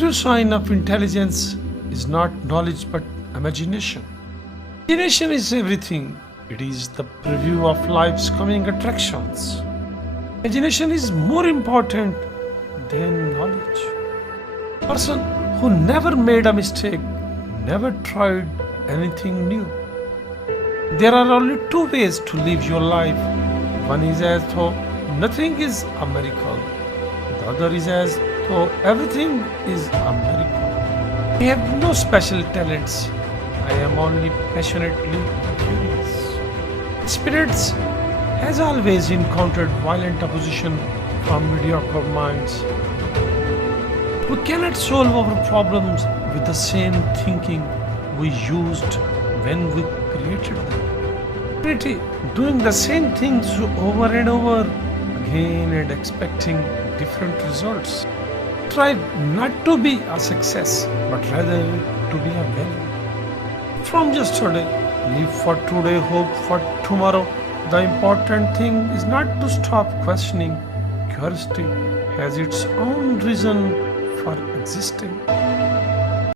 true sign of intelligence is not knowledge but imagination. Imagination is everything. It is the preview of life's coming attractions. Imagination is more important than knowledge. A person who never made a mistake never tried anything new. There are only two ways to live your life. One is as though nothing is a miracle. The other is as though everything is a miracle. I have no special talents. I am only passionately curious. Spirits has always encountered violent opposition from mediocre minds. We cannot solve our problems with the same thinking we used when we created them. Pretty doing the same things over and over again and expecting different results. Try not to be a success, but rather to be a value. From yesterday, live for today, hope for tomorrow. The important thing is not to stop questioning. Curiosity has its own reason for existing.